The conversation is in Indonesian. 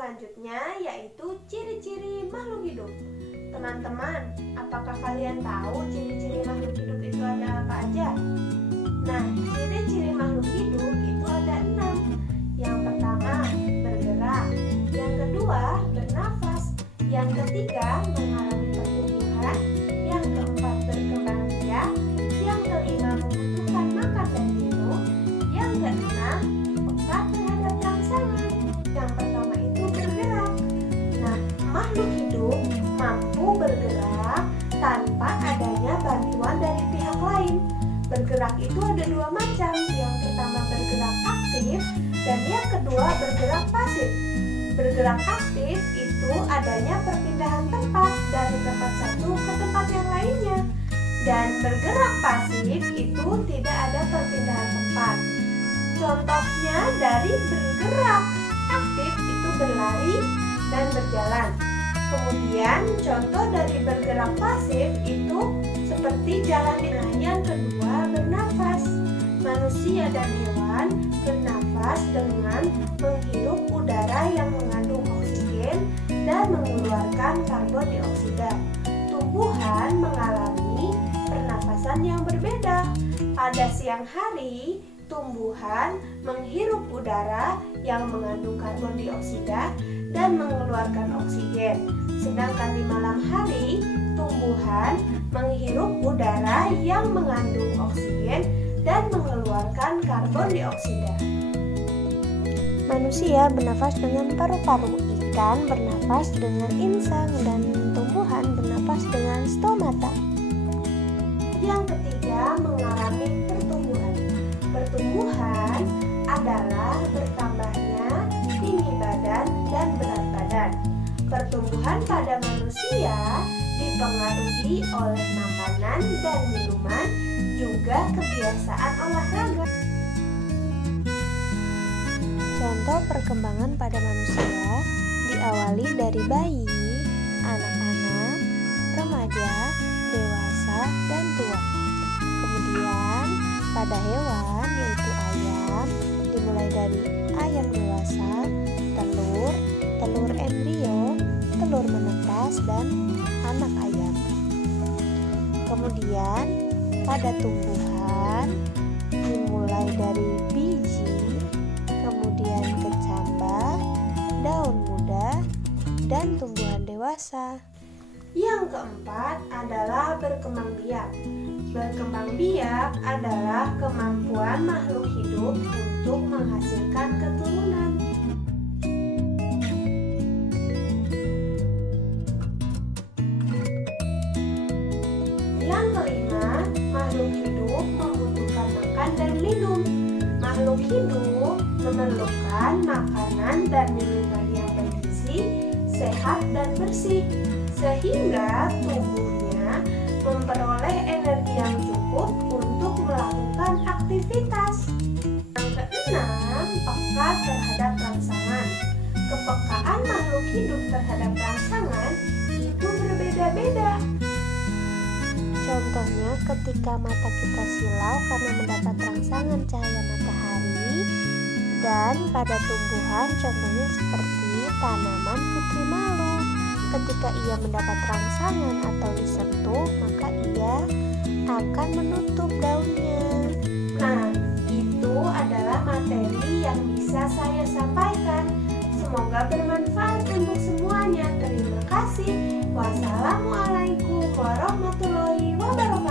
selanjutnya yaitu ciri-ciri makhluk hidup. Teman-teman, apakah kalian tahu ciri-ciri makhluk hidup itu ada apa aja? Nah, ciri-ciri makhluk hidup itu ada 6. Yang pertama, bergerak. Yang kedua, bernafas. Yang ketiga, mengalami pertumbuhan. Yang keempat, berkembang biak. Yang kelima, membutuhkan makan dan minum. Yang keenam, peka terhadap rangsangan. Yang pertama itu bergerak. Nah, makhluk hidup mampu bergerak tanpa adanya bantuan dari pihak lain. Bergerak itu ada 2 macam. Yang pertama bergerak aktif dan yang kedua bergerak pasif. Bergerak aktif itu adanya perpindahan tempat dari tempat satu ke tempat yang lainnya. Dan bergerak pasif itu tidak ada perpindahan tempat. Contohnya dari bergerak aktif itu berlari dan berjalan. Kemudian contoh dari bergerak pasif itu seperti jalan. Nah, yang kedua bernafas. Manusia dan hewan bernafas dengan menghirup udara yang mengandung oksigen dan mengeluarkan karbon dioksida. Tumbuhan mengalami pernafasan yang berbeda. Pada siang hari, tumbuhan menghirup udara yang mengandung karbon dioksida dan mengeluarkan oksigen. Sedangkan di malam hari, tumbuhan menghirup udara yang mengandung oksigen dan mengeluarkan karbon dioksida. Manusia bernafas dengan paru-paru, ikan bernafas dengan insang, dan tumbuhan bernafas dengan stomata. Yang ketiga, mengalami pertumbuhan. Pertumbuhan adalah bertambahnya tinggi badan dan berat badan. Pertumbuhan pada manusia dipengaruhi oleh makanan dan minuman, juga kebiasaan olahraga. Contoh perkembangan pada manusia diawali dari bayi, anak-anak, remaja, dewasa, dan tua. Kemudian pada hewan yaitu ayam, dimulai dari ayam dewasa, telur, telur embrio, telur menetas, dan anak ayam. Kemudian pada tumbuhan dimulai dari biji, kemudian kecambah, daun muda, dan tumbuhan dewasa. Yang keempat adalah berkembang biak. Berkembang biak adalah kemampuan makhluk hidup untuk menghasilkan keturunan. Yang kelima, makhluk hidup membutuhkan makan dan minum. Makhluk hidup memerlukan makanan dan minuman yang bergizi, sehat, dan bersih, sehingga tubuhnya memperoleh energi yang cukup untuk melakukan aktivitas. Yang keenam, peka terhadap rangsangan. Kepekaan makhluk hidup terhadap rangsangan itu berbeda-beda. Contohnya ketika mata kita silau karena mendapat rangsangan cahaya matahari, dan pada tumbuhan contohnya seperti tanaman putri malu. Ketika ia mendapat rangsangan atau disentuh, maka ia akan menutup daunnya. Nah, itu adalah materi yang bisa saya sampaikan. Semoga bermanfaat untuk semuanya. Terima kasih. Wassalamualaikum warahmatullahi wabarakatuh.